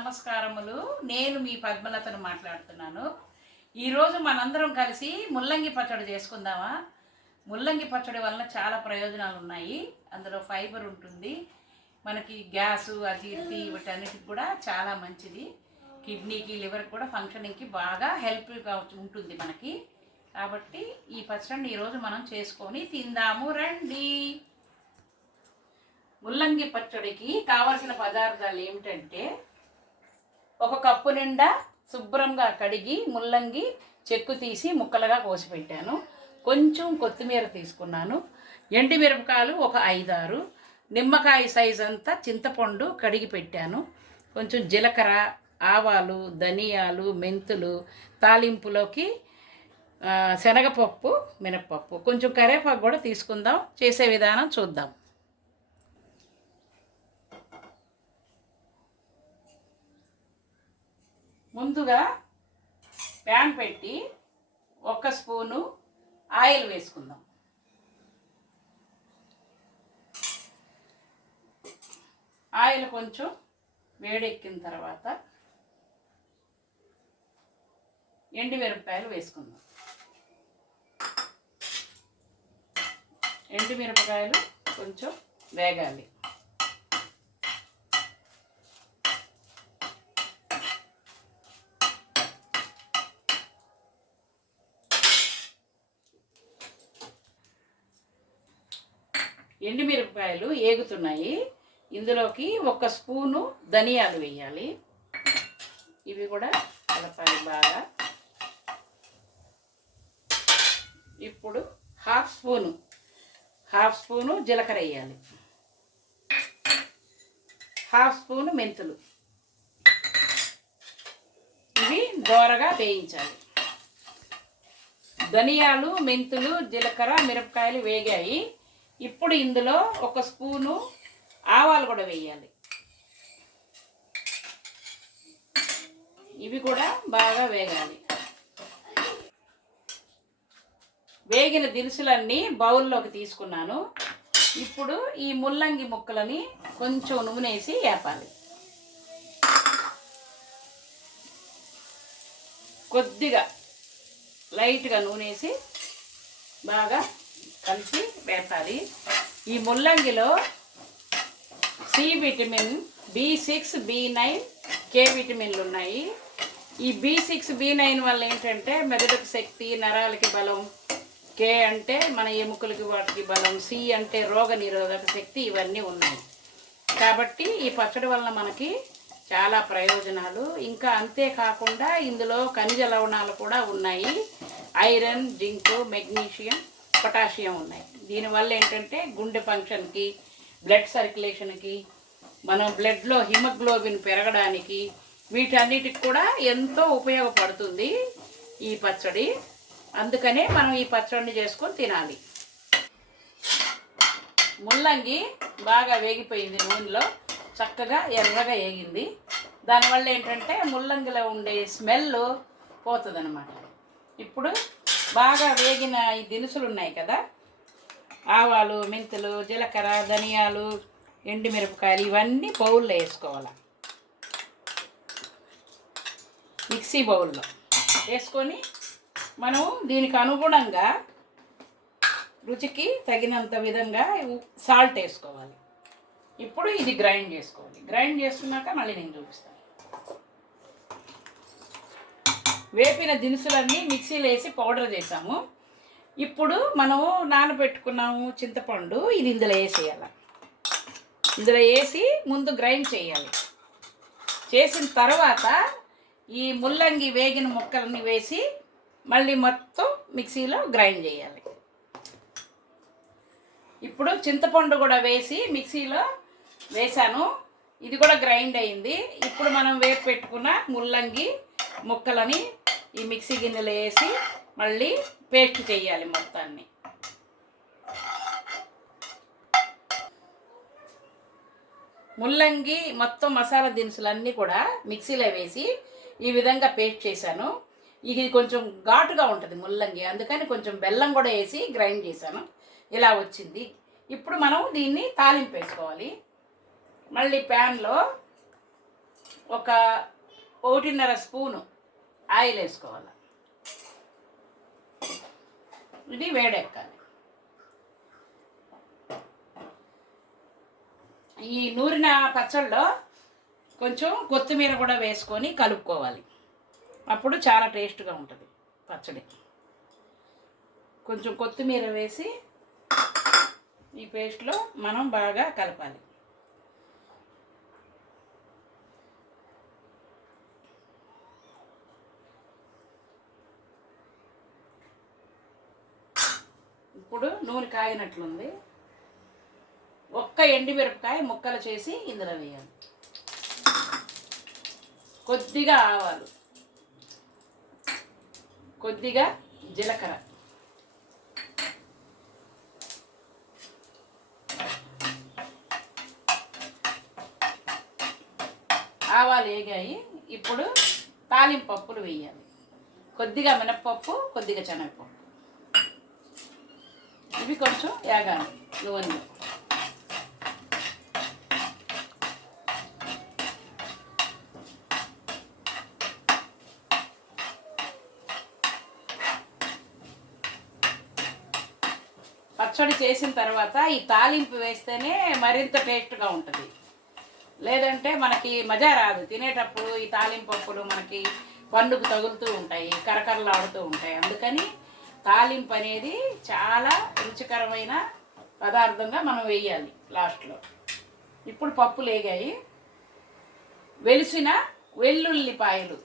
నమస్కారములు. నేను మీ పద్మలతను మాట్లాడుతున్నాను. ఈరోజు మనందరం కలిసి ముల్లంగి పచ్చడి చేసుకుందామా? ముల్లంగి పచ్చడి వలన చాలా ప్రయోజనాలు ఉన్నాయి. అందులో ఫైబర్ ఉంటుంది, మనకి గ్యాసు, అజీర్తి వీటన్నిటికి కూడా చాలా మంచిది. కిడ్నీకి, లివర్కి కూడా ఫంక్షనింగ్కి బాగా హెల్ప్గా ఉంటుంది మనకి. కాబట్టి ఈ పచ్చడిని ఈరోజు మనం చేసుకొని తిందాము రండి. ముల్లంగి పచ్చడికి కావలసిన పదార్థాలు ఏమిటంటే, ఒక కప్పు నిండా శుభ్రంగా కడిగి ముల్లంగి చెక్కు తీసి ముక్కలుగా కోసి పెట్టాను. కొంచెం కొత్తిమీర తీసుకున్నాను. ఎండుమిరపకాయలు ఒక 5-6, నిమ్మకాయ సైజ్ అంతా చింతపండు కడిగి పెట్టాను. కొంచెం జీలకర్ర, ఆవాలు, ధనియాలు, మెంతులు, తాలింపులోకి శనగపప్పు, మినప్పప్పు, కొంచెం కరివేపాకు కూడా తీసుకుందాం. చేసే విధానం చూద్దాం. ముందుగా ప్యాన్ పెట్టి 1 స్పూను ఆయిల్ వేసుకుందాం. ఆయిల్ కొంచెం వేడెక్కిన తర్వాత ఎండుమిరపకాయలు వేసుకుందాం. ఎండుమిరపకాయలు కొంచెం వేగాలి. ఎండుమిరపకాయలు ఏగుతున్నాయి. ఇందులోకి 1 స్పూను ధనియాలు వేయాలి. ఇవి కూడా కలపాలి బాగా. ఇప్పుడు హాఫ్ స్పూను జీలకర్ర వేయాలి. హాఫ్ స్పూను మెంతులు. ఇవి దోరగా వేయించాలి. ధనియాలు, మెంతులు, జీలకర్ర, మిరపకాయలు వేగాయి. ఇప్పుడు ఇందులో 1 స్పూను ఆవాలు కూడా వేయాలి. ఇవి కూడా బాగా వేగాలి. వేగిన దినుసులన్నీ బౌల్లోకి తీసుకున్నాను. ఇప్పుడు ఈ ముల్లంగి ముక్కలని కొంచెం నూనెసి వేపాలి. కొద్దిగా లైట్గా నూనెసి బాగా కలిపి వేపాలి. ఈ ముల్లంగిలో C vitamin, B6, B9, K విటమిన్లు ఉన్నాయి. ఈ B6, B9 వల్ల ఏంటంటే మెదడుకి శక్తి, నరాలకి బలం, K అంటే మన ఎముకలకి వాటికి బలం, C అంటే రోగ నిరోధక శక్తి, ఇవన్నీ ఉన్నాయి. కాబట్టి ఈ పచ్చడి వలన మనకి చాలా ప్రయోజనాలు. ఇంకా అంతేకాకుండా ఇందులో ఖనిజ లవణాలు కూడా ఉన్నాయి. ఐరన్, జింక్, మెగ్నీషియం, పొటాషియం ఉన్నాయి. దీనివల్ల ఏంటంటే గుండె ఫంక్షన్కి, బ్లడ్ సర్క్యులేషన్కి, మన బ్లడ్లో హిమోగ్లోబిన్ పెరగడానికి, వీటన్నిటికి కూడా ఎంతో ఉపయోగపడుతుంది ఈ పచ్చడి. అందుకనే మనం ఈ పచ్చడిని చేసుకొని తినాలి. ముల్లంగి బాగా వేగిపోయింది, నూనెలో చక్కగా ఎర్రగా వేగింది. దానివల్ల ఏంటంటే ముల్లంగిలో ఉండే స్మెల్ పోతుందన్నమాట. ఇప్పుడు బాగా వేగిన ఈ దినుసులు ఉన్నాయి కదా, ఆవాలు, మెంతులు, జీలకర్ర, ధనియాలు, ఎండుమిరపకాయలు, ఇవన్నీ బౌల్లో వేసుకోవాలి. మిక్సీ బౌల్లో వేసుకొని మనం దీనికి అనుగుణంగా రుచికి తగినంత విధంగా సాల్ట్ వేసుకోవాలి. ఇప్పుడు ఇది గ్రైండ్ చేసుకోవాలి. గ్రైండ్ చేసుకున్నాక మళ్ళీ నేను చూపిస్తాను. వేపిన దినుసులన్నీ మిక్సీలో వేసి పౌడర్ చేసాము. ఇప్పుడు మనము నానబెట్టుకున్నాము చింతపండు, ఇది ఇందులో వేసేయాలి. ఇందులో వేసి ముందు గ్రైండ్ చేయాలి. చేసిన తర్వాత ఈ ముల్లంగి వేగిన ముక్కలని వేసి మళ్ళీ మొత్తం మిక్సీలో గ్రైండ్ చేయాలి. ఇప్పుడు చింతపండు కూడా వేసి మిక్సీలో వేసాను. ఇది కూడా గ్రైండ్ అయింది. ఇప్పుడు మనం వేపి పెట్టుకున్న ముల్లంగి ముక్కలని ఈ మిక్సీ గిన్నెలో వేసి మళ్ళీ పేస్ట్ చేయాలి మొత్తాన్ని. ముల్లంగి మొత్తం మసాలా దినుసులన్నీ కూడా మిక్సీలో వేసి ఈ విధంగా పేస్ట్ చేశాను. ఇది కొంచెం ఘాటుగా ఉంటుంది ముల్లంగి, అందుకని కొంచెం బెల్లం కూడా వేసి గ్రైండ్ చేశాను. ఇలా వచ్చింది. ఇప్పుడు మనం దీన్ని తాలింపు వేసుకోవాలి. మళ్ళీ ప్యాన్లో ఒక 1.5 స్పూను ఆయిల్ వేసుకోవాలి. ఇది వేడెక్కాలి. ఈ నూరిన పచ్చళ్ళలో కొంచెం కొత్తిమీర కూడా వేసుకొని కలుపుకోవాలి. అప్పుడు చాలా టేస్ట్గా ఉంటుంది పచ్చడి. కొంచెం కొత్తిమీర వేసి ఈ పేస్ట్లో మనం బాగా కలపాలి. ఇప్పుడు నూనె కాగినట్లుంది. ఒక్క ఎండుమిరపకాయ ముక్కలు చేసి ఇందులో వేయాలి. కొద్దిగా ఆవాలు, కొద్దిగా జీలకర్ర, ఆవాలు వేగాయి. ఇప్పుడు తాలింపు పప్పులు వేయాలి. కొద్దిగా మినప్పప్పు, కొద్దిగా శనగపప్పు. ఇవి కొంచెం వేగాలి నూనెలో. పచ్చడి చేసిన తర్వాత ఈ తాలింపు వేస్తేనే మరింత టేస్ట్గా ఉంటుంది. లేదంటే మనకి మజా రాదు. తినేటప్పుడు ఈ తాలింపు పప్పులు మనకి పండుకు తగులుతూ ఉంటాయి, కరకరలాడుతూ ఉంటాయి. అందుకని తాలింపు అనేది చాలా రుచికరమైన పదార్థంగా మనం వేయాలి లాస్ట్లో. ఇప్పుడు పప్పులు వేగాయి. వెలిసిన వెల్లుల్లిపాయలు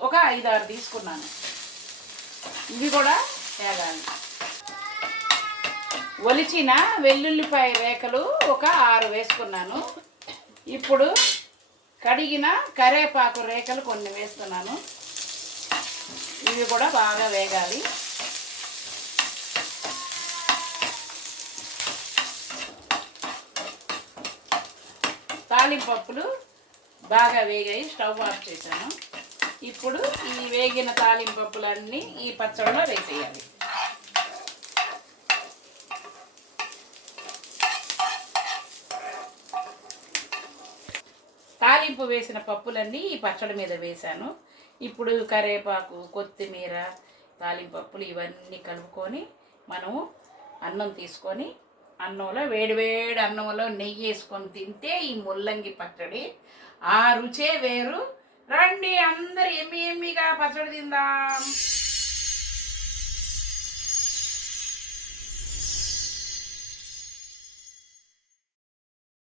ఒక 5-6 తీసుకున్నాను. ఇవి కూడా వేగాలి. ఒలిచిన వెల్లుల్లిపాయ రేఖలు ఒక 6 వేసుకున్నాను. ఇప్పుడు కడిగిన కరివేపాకు రేఖలు కొన్ని వేస్తున్నాను. ఇవి కూడా బాగా వేగాలి. తాలింపు పప్పులు బాగా వేగాయి. స్టవ్ ఆఫ్ చేశాను. ఇప్పుడు ఈ వేగిన తాలింపు పప్పులన్నీ ఈ పచ్చడిలో వేసేయాలి. తాలింపు వేసిన పప్పులన్నీ ఈ పచ్చడి మీద వేశాను. ఇప్పుడు కరివేపాకు, కొత్తిమీర, తాలింపు పప్పులు ఇవన్నీ కలుపుకొని మనము అన్నం తీసుకొని అన్నంలో వేడివేడి అన్నంలో నెయ్యి వేసుకొని తింటే ఈ ముల్లంగి పచ్చడి ఆ రుచే వేరు. రండి అందరు ఎమ్మిగా పచ్చడి తిందాం.